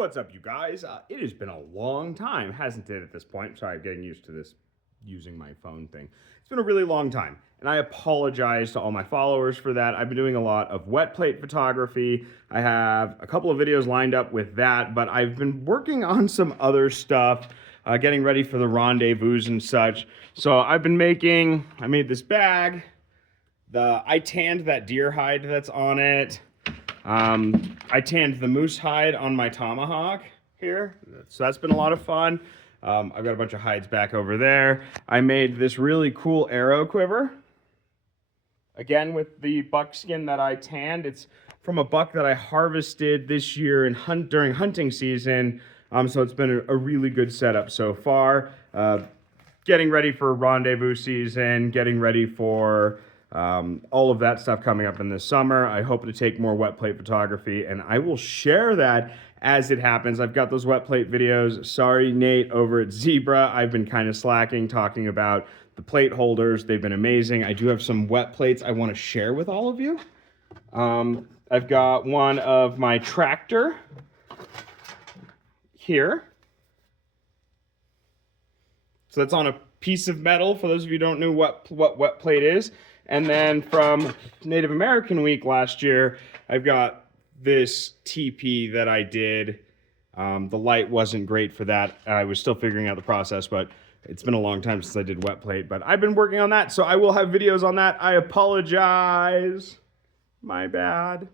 what's up, you guys? It has been a long time, hasn't it, at this point? Sorry, I'm getting used to this using my phone thing. It's been a really long time, and I apologize to all my followers for that. I've been doing a lot of wet plate photography. I have a couple of videos lined up with that, but I've been working on some other stuff, getting ready for the rendezvous and such. So I made this bag. I tanned that deer hide that's on it. I tanned the moose hide on my tomahawk here, so that's been a lot of fun. I've got a bunch of hides back over there. I made this really cool arrow quiver, again with the buckskin that I tanned. It's from a buck that I harvested this year during hunting season, so it's been a really good setup so far. Getting ready for rendezvous season, getting ready for all of that stuff coming up in the summer. I hope to take more wet plate photography, and I will share that as it happens. I've got those wet plate videos. Sorry, Nate, over at Zebra. I've been kind of slacking talking about the plate holders. They've been amazing. I do have some wet plates I want to share with all of you. I've got one of my tractor here. So that's on a piece of metal, for those of you who don't know what wet plate is. And then from Native American Week last year, I've got this TP that I did. The light wasn't great for that. I was still figuring out the process, but it's been a long time since I did wet plate. But I've been working on that, so I will have videos on that. I apologize. My bad.